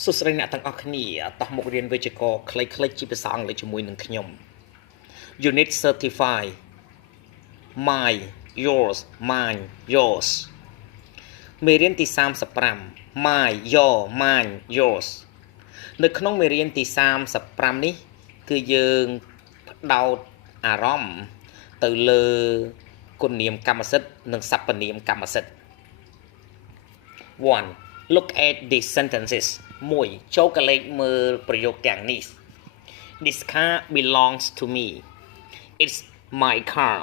สุดท้ายเนี่ยตั้งออกนี่ต่อมาเรียนวิจิตรคล้ายๆจีบสองเลยจมูกหนึ่งขยม Unit 35 My yours mine yours เมเรียนที่35 My your mine yours ในขนมเมเรียนที่35นี้คือยืงดาวอารมณ์từ lơคุณนิยมกรรมสิทธิ์หนึ่งสัพพนิยมกรรมสิทธิ์ one look at these sentences มวยโชว์กันเลยมือประโยคอย่างนี้ this car belongs to me it's my car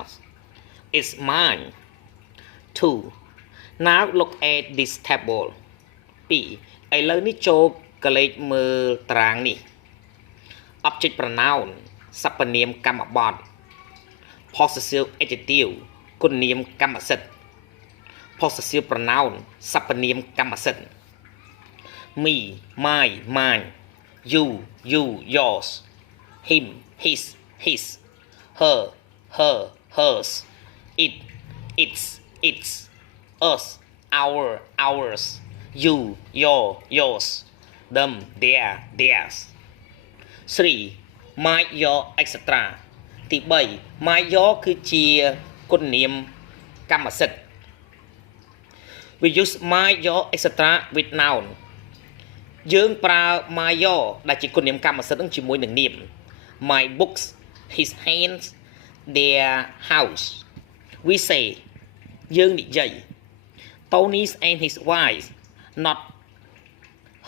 it's mine two now look at this table ปีไอ้เรื่องนี้โชว์กันเลยมือตรางนี่ object pronoun สัพพนิยมกรรมบทPossessive adjective คุณนิยมกรรมสิทธิ์ Possessive pronoun สัพพนิยมกรรมสิทธิ์ me my mine you yours him his her hers it its us ours you yours them theirs three my your etcទី3 my your គឺជាគុណនាមកម្មសិទ្ធិ we use my your etc with noun យើងប្រើ my your ដែលជាគុណនាមកម្មសិទ្ធិនឹងជាមួយនឹងនាម my books his hands their house we say យើងនិយាយ Tony's and his wife not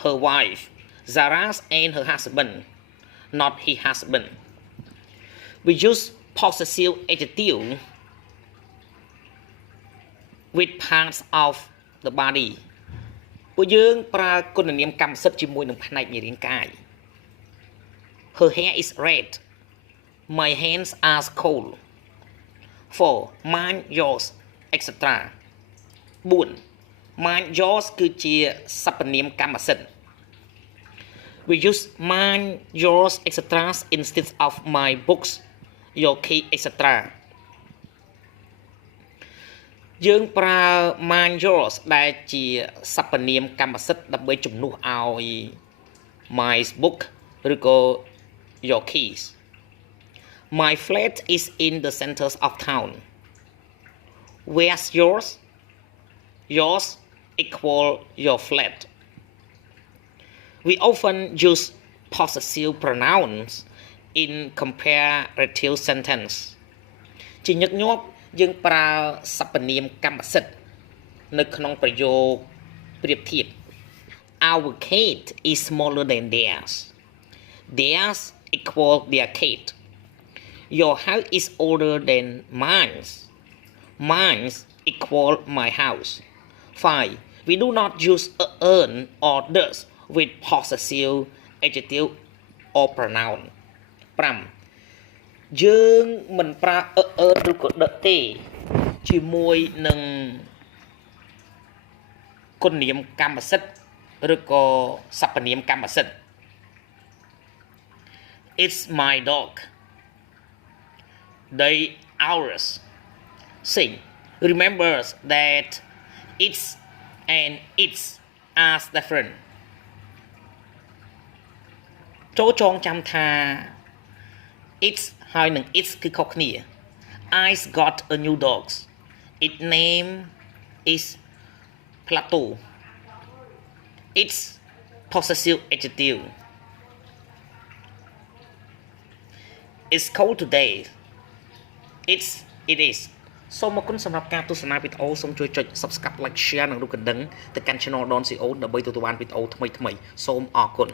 her wife Zara's and her husband not his husband we use possessive adjective with parts of the body ពួកយើងប្រើគុណនាមកម្មសិទ្ធិជាមួយនឹងផ្នែកនៃរាងកាយ her hair is red my hands are cold 4 mine yours etc 4 mine yours គឺជាសព្វនាមកម្មសិទ្ធិ we use mine yours etc instead of my books your key etc យើងប្រើ mine yours ដែលជាសព្វនាមកម្មសិទ្ធិដើម្បីជំនួសឲ្យ my book ឬក៏ your keys my flat is in the center of town where's yours equal your flat we often use possessive pronouns in comparative sentence ជាញឹកញាប់យើងប្រើសព្វនាមកម្មសិទ្ធិនៅក្នុងប្រយោគប្រៀបធៀប our cat is smaller than theirs equal their cat your house is older than mine's equal my house 5 we do not use earn or does with possessive adjective or pronoun 5យើងមិនប្រើឬក៏ដឹកទេជាមួយនឹងគុណនាមកម្មសិទ្ធិឬក៏សព្វនាមកម្មសិទ្ធិ it's my dog they ours sing remembers that it's and its are different ចូលចងចាំថា it's ហើយនឹង it's គឺខុសគ្នា I's got a new dog its name is Plato it's possessive adjective it's cold today it is សូមអរគុណសម្រាប់ការទស្សនាវីដេអូសូមជួយចុច Subscribe like share និងរូបកណ្ដឹងទៅកាន់ Channel Dan Sreyoun ដើម្បីទទួលបានវីដេអូថ្មីៗសូមអរគុណ